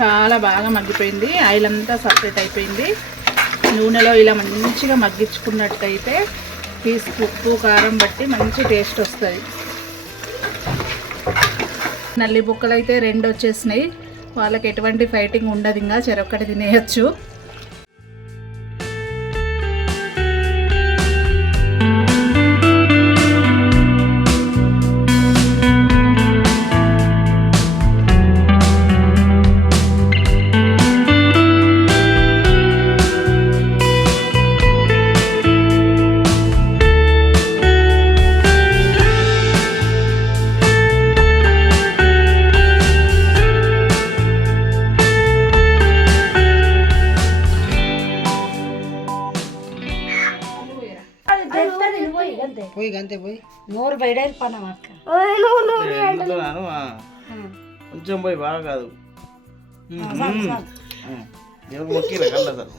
చాలా బాగా మగ్గిపోయింది. ఆయిల్ అంతా సపరేట్ అయిపోయింది. నూనెలో ఇలా మంచిగా మగ్గించుకున్నట్టయితే పీస్ ఉప్పు కారం బట్టి మంచి టేస్ట్ వస్తుంది. నల్లి బుక్కలు అయితే రెండు వచ్చేసినాయి. వాళ్ళకి ఎటువంటి ఫైటింగ్ ఉండదు. ఇంకా చెరొక్కటి తినేయచ్చు. అక్క. కొంచెం పోయి బాగా కాదు. ఎవరు మొక్కిరా కళ్ళ అసలు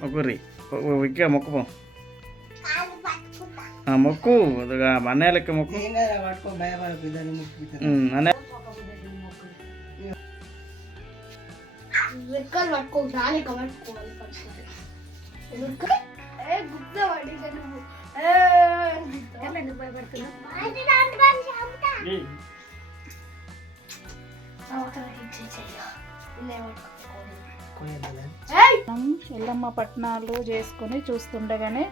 మొక్కురి ఇంకా మొక్కుపో ఆ, మొక్కు అన్నయ్య లెక్క మొక్కు. ముక్కు అన్నయ్య పట్టుకో దాని పట్టుకోవాలి ఏ గుద్ద నువ్వు. ఎందుకు భయపడుతున్నావు? ఎల్లమ్మ పట్నాలు చేసుకొని చూస్తుండగానే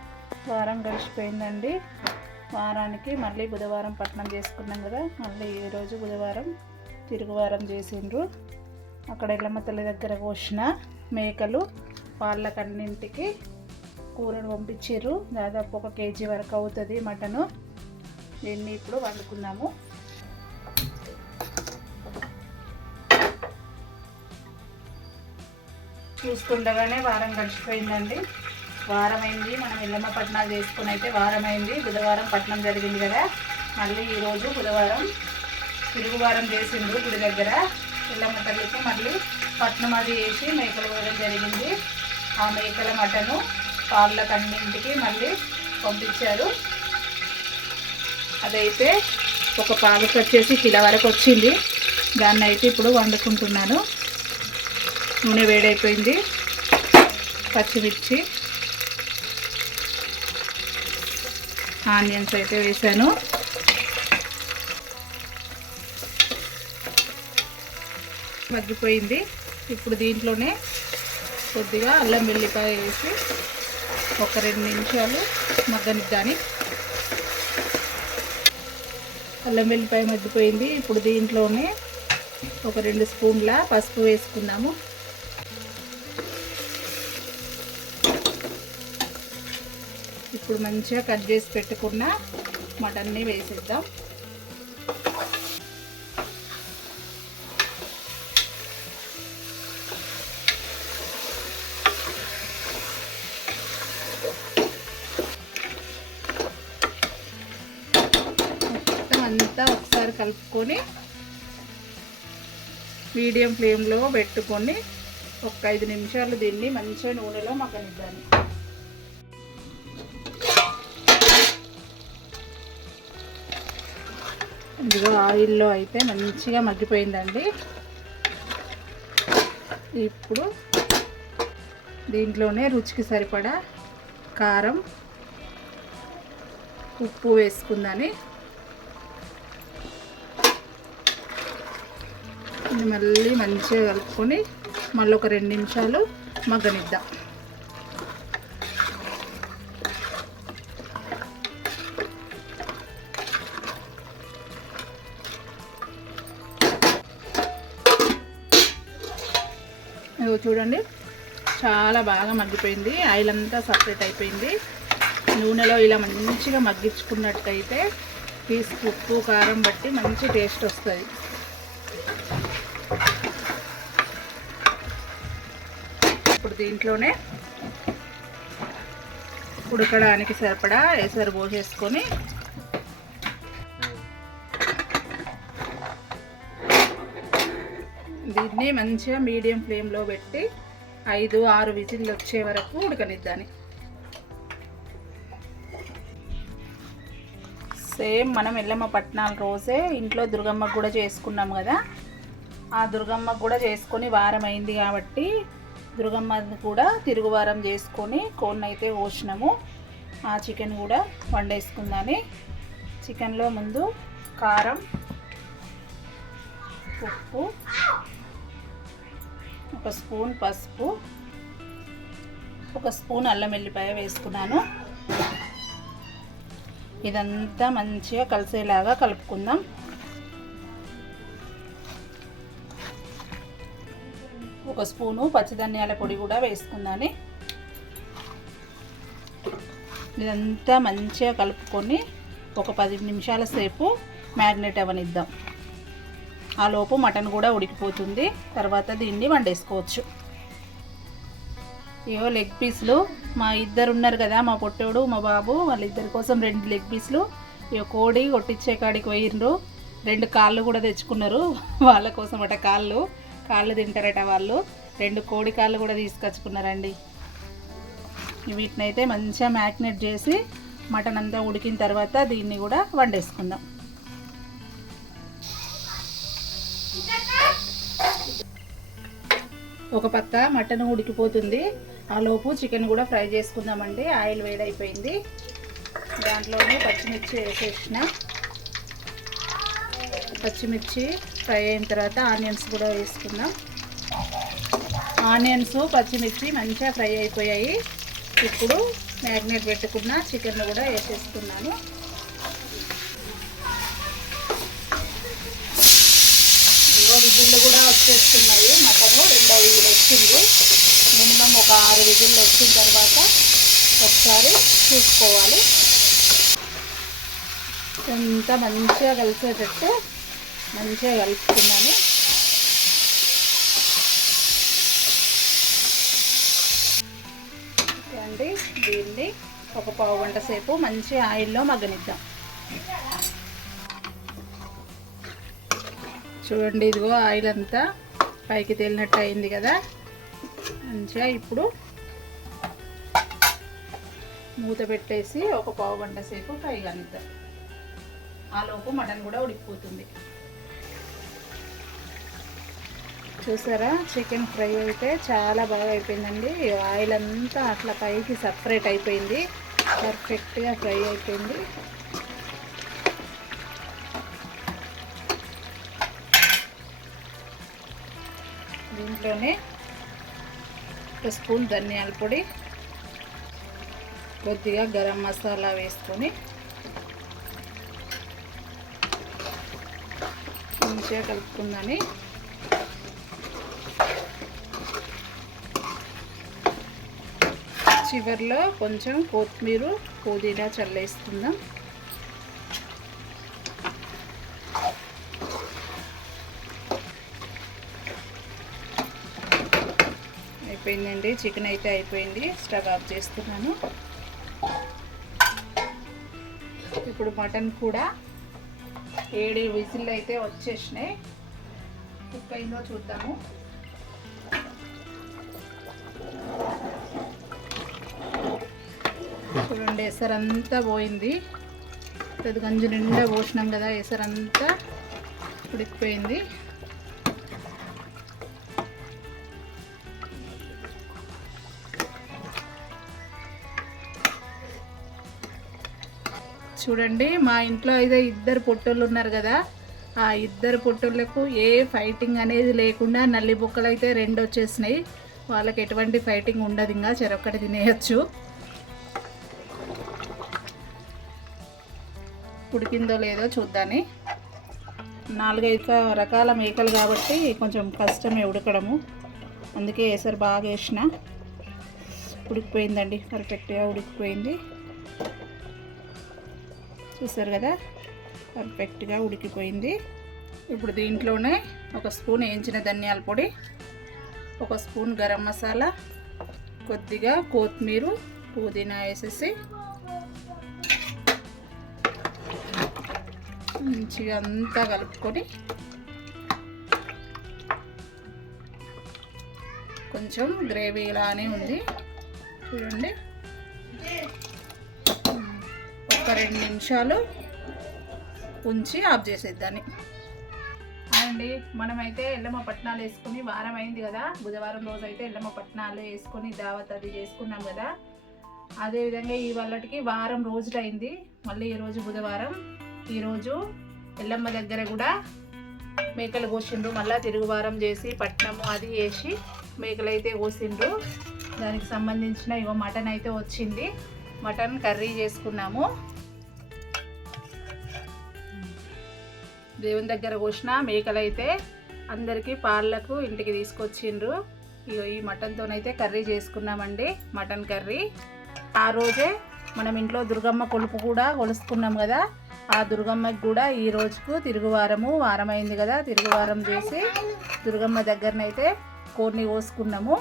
వారం గడిచిపోయిందండి. వారానికి మళ్ళీ బుధవారం పట్నం చేసుకున్నాం కదా మళ్ళీ ఈరోజు బుధవారం తిరుగువారం చేసిండ్రు. అక్కడ ఎల్లమ్మ తల్లి దగ్గర కోసిన మేకలు వాళ్ళకన్నింటికి కూరను పంపించారు దాదాపు ఒక కేజీ వరకు అవుతుంది మటను. దీన్ని ఇప్పుడు వండుకున్నాము చూసుకుండగానే వారం గడిచిపోయిందండి. వారం అయింది మనం ఇల్లమ్మ పట్నాలు చేసుకుని అయితే వారం అయింది బుధవారం పట్నం జరిగింది కదా. మళ్ళీ ఈరోజు బుధవారం తిరుగువారం చేసిండ్రు గుడి దగ్గర. ఇల్లమ్మ తల్లికి మళ్ళీ పట్నం అది వేసి మేకలు కోయడం జరిగింది. ఆ మేకల మటను వాళ్ళకన్నింటికి మళ్ళీ పంపించారు. అదైతే ఒక పాలకు వచ్చేసి కిలో వరకు వచ్చింది. దాన్ని అయితే ఇప్పుడు వండుకుంటున్నాను. నూనె వేడైపోయింది. పచ్చిమిర్చి ఆనియన్స్ అయితే వేసాను మగ్గిపోయింది. ఇప్పుడు దీంట్లోనే కొద్దిగా అల్లం వెల్లిపాయ వేసి ఒక రెండు నిమిషాలు మగ్గనిద్దాని. అల్లం వెల్లిపాయ మగ్గిపోయింది. ఇప్పుడు దీంట్లోనే ఒక రెండు స్పూన్ల పసుపు వేసుకున్నాము ఇప్పుడు మంచిగా కట్ చేసి పెట్టుకున్న మటన్ని వేసేద్దాం. కలుపుకొని మీడియం ఫ్లేమ్లో పెట్టుకొని ఒక ఐదు నిమిషాలు దీన్ని మంచిగా నూనెలో మగ్గనిద్దాను ఇందులో ఆయిల్లో అయితే మంచిగా మగ్గిపోయిందండి. ఇప్పుడు దీంట్లోనే రుచికి సరిపడా కారం ఉప్పు వేసుకుందని. ఇది మళ్ళీ మంచిగా కలుపుకొని మళ్ళీ ఒక రెండు నిమిషాలు మగ్గనిద్దాం. ఇదిగో చూడండి చాలా బాగా మగ్గిపోయింది. ఆయిల్ అంతా సపరేట్ అయిపోయింది. నూనెలో ఇలా మంచిగా మగ్గించుకున్నట్టయితే పీస్ ఉప్పు కారం బట్టి మంచి టేస్ట్ వస్తుంది. దీంట్లోనే ఉడకడానికి సరిపడా ఎసరు పోసేసుకొని దీన్ని మంచిగా మీడియం ఫ్లేమ్లో పెట్టి ఐదు ఆరు విజిల్లు వచ్చే వరకు ఉడకనిద్దాని. సేమ్ మనం ఎల్లమ్మ పట్నాల రోజే ఇంట్లో దుర్గమ్మకు కూడా చేసుకున్నాం కదా. ఆ దుర్గమ్మకు కూడా చేసుకొని వారం అయింది కాబట్టి దుర్గమ్మని కూడా తిరుగువారం చేసుకొని కోడిని అయితే కోసినాము ఆ చికెన్ కూడా వండేసుకుందని చికెన్లో ముందు కారం ఉప్పు ఒక స్పూన్ పసుపు ఒక స్పూన్ అల్లం వెల్లిపాయ వేసుకున్నాను. ఇదంతా మంచిగా కలిసేలాగా కలుపుకుందాం. ఒక స్పూను పచ్చిధనియాల పొడి కూడా వేసుకున్నాను ఇదంతా మంచిగా కలుపుకొని ఒక పది నిమిషాల సేపు మ్యారినేట్ అవనిద్దాం ఆ లోపు మటన్ కూడా ఉడికిపోతుంది. తర్వాత దీన్ని వండేసుకోవచ్చు. ఏవో లెగ్ పీసులు. మా ఇద్దరు ఉన్నారు కదా మా పొట్టోడు మా బాబు వాళ్ళిద్దరి కోసం రెండు లెగ్ పీసులు. ఇక కోడి కొట్టించే కాడికి పోయిండ్రు. రెండు కాళ్ళు కూడా తెచ్చుకున్నారు. వాళ్ళ కోసం అట కాళ్ళు. కాళ్ళు తింటారట వాళ్ళు. రెండు కోడి కాళ్ళు కూడా తీసుకొచ్చుకున్నారండి. వీటిని అయితే మంచిగా మ్యాగ్నేట్ చేసి మటన్ అంతా ఉడికిన తర్వాత దీన్ని కూడా వండేసుకుందాం. ఒక పక్క మటన్ ఉడికిపోతుంది. ఆ లోపు చికెన్ కూడా ఫ్రై చేసుకుందామండి. ఆయిల్ వేడైపోయింది. దాంట్లోనే పచ్చిమిర్చి వేసేసిన. పచ్చిమిర్చి ఫ్రై అయిన తర్వాత ఆనియన్స్ కూడా వేసుకుందాం. ఆనియన్స్ పచ్చిమిర్చి మంచిగా ఫ్రై అయిపోయాయి. ఇప్పుడు మ్యాగ్నేట్ పెట్టుకున్న చికెన్ కూడా వేసేసుకున్నాను. ఇదిగో విజిల్లు కూడా వచ్చేస్తున్నాయి. మటన్ రెండో విజిల్ వచ్చింది. మినిమం ఒక ఆరు విజిల్లు వచ్చిన తర్వాత ఒకసారి చూసుకోవాలి. ఎంత మంచిగా కలిసేటట్టు మంచిగా కలుపుకున్నాను. అండి దీన్ని ఒక పావు గంట సేపు మంచి ఆయిల్లో మగ్గనిద్దాం. చూడండి ఇదిగో ఆయిల్ అంతా పైకి తేలినట్టు అయింది కదా. మంచిగా ఇప్పుడు మూత పెట్టేసి ఒక పావు గంట సేపు ఫ్రై కానిద్దాం. ఆ లోపు మటన్ కూడా ఉడికిపోతుంది. చూసారా? చికెన్ ఫ్రై అయితే చాలా బాగా అయిపోయిందండి. ఆయిల్ అంతా అట్లా పైకి సపరేట్ అయిపోయింది. పర్ఫెక్ట్గా ఫ్రై అయిపోయింది. దీంట్లోనే ఒక స్పూన్ ధనియాల పొడి కొద్దిగా గరం మసాలా వేసుకొని మంచిగా కలుపుకుందని చివరిలో కొంచెం కొత్తిమీర పుదీనా చల్లేస్తున్నాం అయిపోయిందండి చికెన్ అయితే అయిపోయింది స్టవ్ ఆఫ్ చేస్తున్నాను. ఇప్పుడు మటన్ కూడా ఏడు విజిల్ అయితే వచ్చేసినాయి. కుక్ అయిందో చూద్దాము. చూడండి ఎసరంతా పోయింది. పెద్ద గంజు నిండా పోసినాం కదా ఎసరంతా ఉడికిపోయింది. చూడండి మా ఇంట్లో అయితే ఇద్దరు పొట్టోళ్ళు ఉన్నారు కదా. ఆ ఇద్దరు పొట్టోళ్ళకు ఏ ఫైటింగ్ అనేది లేకుండా నల్లి బొక్కలు అయితే రెండు వచ్చేసినాయి. వాళ్ళకి ఎటువంటి ఫైటింగ్ ఉండదు ఇంకా చెరొక్కటి తినేయచ్చు. ఉడికిందో లేదో చూద్దాని. నాలుగైదు రకాల మేకలు కాబట్టి కొంచెం కష్టమే ఉడకడము. అందుకే వేసారు బాగా వేసిన ఉడికిపోయిందండి పర్ఫెక్ట్గా ఉడికిపోయింది. చూసారు కదా పర్ఫెక్ట్గా ఉడికిపోయింది. ఇప్పుడు దీంట్లోనే ఒక స్పూన్ వేయించిన ధనియాల పొడి ఒక స్పూన్ గరం మసాలా కొద్దిగా కొత్తిమీర పుదీనా వేసేసి మంచిగా అంతా కలుపుకొని కొంచెం గ్రేవీ ఇలానే ఉంది. చూడండి. ఒక రెండు నిమిషాలు ఉంచి ఆఫ్ చేసేద్దాన్ని అండి మనమైతే ఎల్లమ్మ పట్నాలు వేసుకుని వారం అయింది కదా. బుధవారం రోజు అయితే ఎల్లమ్మ పట్నాలు వేసుకొని దావత్ అది చేసుకున్నాం కదా. అదేవిధంగా ఈ వాళ్ళకి వారం రోజులు అయింది మళ్ళీ ఈరోజు బుధవారం. ఈరోజు ఎల్లమ్మ దగ్గర కూడా మేకలు కోసిండ్రు. మళ్ళీ తిరుగువారం చేసి పట్నము అది వేసి మేకలు అయితే కోసిండ్రు. దానికి సంబంధించిన ఇగో మటన్ అయితే వచ్చింది. మటన్ కర్రీ చేసుకున్నాము. దేవుని దగ్గర కోసిన మేకలు అయితే అందరికీ పాళ్ళకు ఇంటికి తీసుకొచ్చిండ్రు. ఇగో ఈ మటన్తోనైతే కర్రీ చేసుకున్నామండి మటన్ కర్రీ. ఆ రోజే మనం ఇంట్లో దుర్గమ్మ కొలుపు కూడా కొలుసుకున్నాం కదా. ఆ దుర్గమ్మకి కూడా ఈ రోజుకు తిరుగువారము వారం అయింది కదా తిరుగువారం చేసి దుర్గమ్మ దగ్గరనైతే కోడిని కోసుకున్నాము.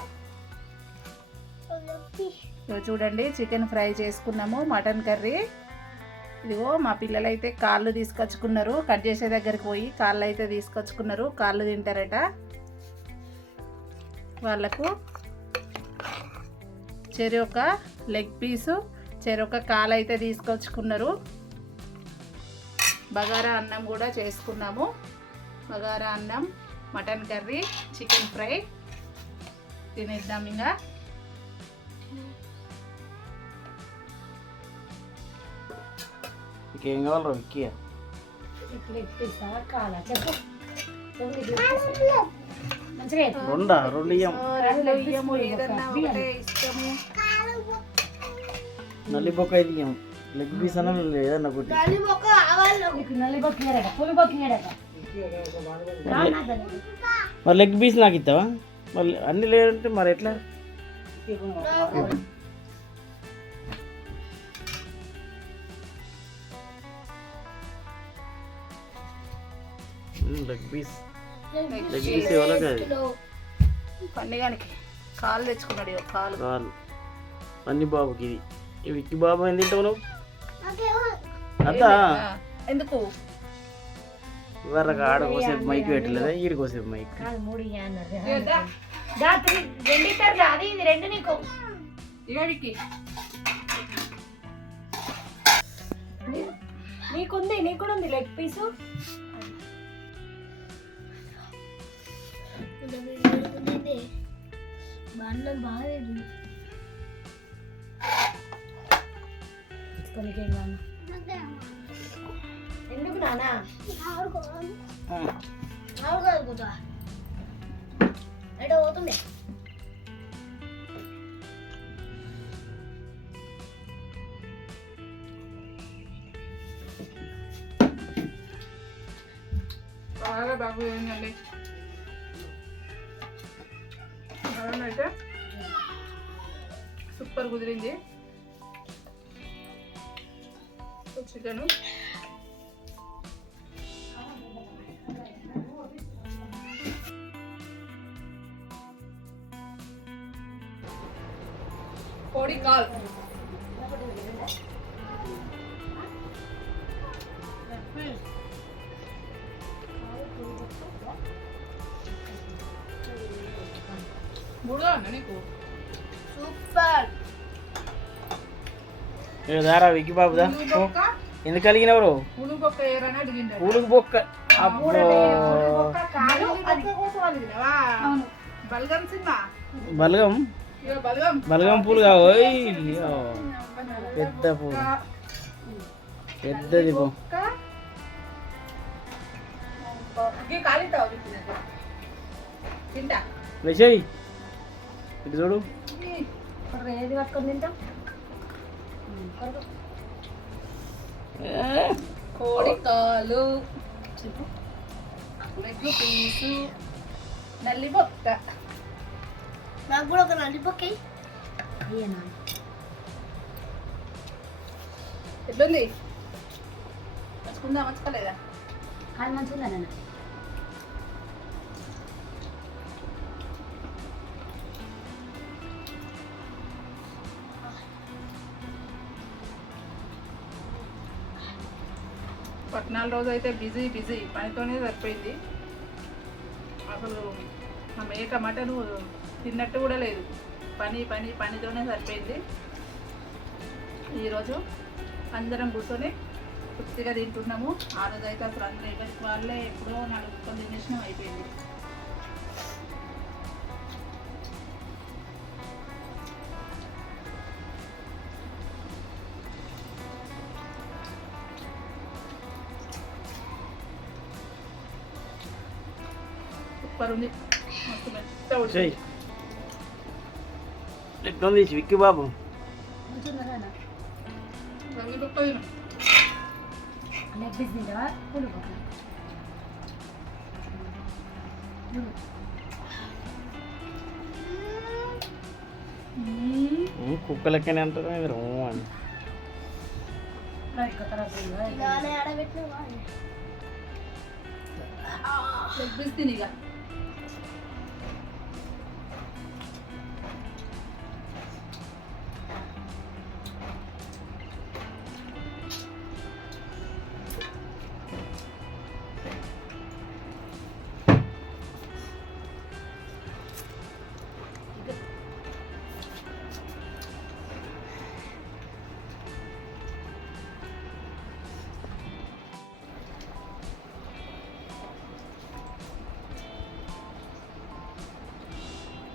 చూడండి చికెన్ ఫ్రై చేసుకున్నాము మటన్ కర్రీ. ఇదిగో మా పిల్లలు అయితే కాళ్ళు తీసుకొచ్చుకున్నారు కట్ చేసే దగ్గరికి పోయి కాళ్ళు అయితే తీసుకొచ్చుకున్నారు కాళ్ళు తింటారట. వాళ్ళకు చెరొక ఒక లెగ్ పీసు చెరొక కాలు అయితే తీసుకొచ్చుకున్నారు. బగారా అన్నం కూడా చేసుకున్నాము. బగారా అన్నం మటన్ కర్రీ చికెన్ ఫ్రై. తినేద్దాం ఇంకా ఇంకేం కావాలి? చెప్పు. రెండా రెండు ఇయ్యం. ఇయ్యం. లెగ్ పీస్ అన్న ఏదన్నా ఒకటి మరి లెగ్ పీస్ నాకు ఇస్తావా? మరి అన్ని లేదంటే మరి ఎట్లా? Leg piece. లెగ్ పీస్ అది? పండుగానికి కాలు తెచ్చుకున్నాడు కాలు. కాదు అన్ని బాబుకి ఇది. ఈ విక్కి బాబు ఏం తింటావు నువ్వు? అద్దా ఆ, ఎందుకు? ఇవరకు ఆడ కోసేపు మైక్ పెట్టలేదా? ఈడ కోసేపు మైక్. కాదు మూడు రెండు ఇస్తారు అది ఇది రెండు నీకు. నీకుంది నీకు కూడా ఉంది లెగ్ పీసు. బాగా బాగా ఇచ్చుకోనికేం కాను ఎందుకు నానా? ఆవుకోదా ఎడో పోతుంది బాగా బాగుందండి అయితే సూపర్ కుదిరింది. చికెన్. మూడుగా ఉందా నీకు సూపర్ ఏ దారా విక్కి బాబుదా పులుగు బొక్క ఎందుకు కలిగినవరు పులుగు బొక్క ఏరని అడిగిండు పూలకు బొక్క అబ్బో కాదు అది కోసం అడిగినవా బల్గం సినిమా బలగం ఇగో బల్గం బలగం పూలు కావోయ్ పెద్ద పూలు పెద్దది పూ బొక్క ఇది కాలితావు తింటా లేచేయి ఇటు చూడు ఏది పట్టుకొని తింటాం. కోడి కాలు. Leg piece. నల్లి బొక్క నాకు కూడా ఒక నల్లిపొక్కి అయ్యనా ఎట్లుంది? మంచుకుందా మంచుకోలేదా అది మంచిగా పద్నాలుగు రోజు అయితే బిజీ బిజీ. పనితోనే సరిపోయింది. అసలు ఆ మేక మటన్ తిన్నట్టు కూడా లేదు. పని పని పనితోనే సరిపోయింది. ఈరోజు అందరం కూర్చొని తృప్తిగా తింటున్నాము. ఆ రోజు అయితే అసలు అందరూ ఎవరికి వాళ్ళే ఎప్పుడో నడుపుకొని తినేసినాం అయిపోయింది. సూపర్ ఉంది చెయ్యి. ఎట్లుంది విక్కీ బాబు? రంగు పక్క తిను. లెగ్ పీస్ తింటావా? పులుపు మ్మ్. ఉమ్, కుక్క లెక్కనే అంటారు మీరు? అని. లెగ్ పీస్ తిని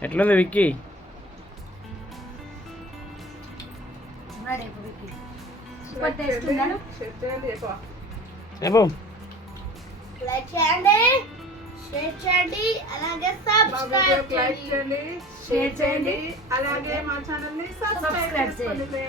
ఎట్లుంది విక్కీ? చెప్పు. లైక్ చేయండి షేర్ చేయండి అలాగే మా సబ్స్క్రైబ్ వీడియోకి లైక్ చేయండి. చేయండి షేర్ చేయండి అలాగే మా ఛానల్ని సబ్స్క్రైబ్ చేసుకోండి.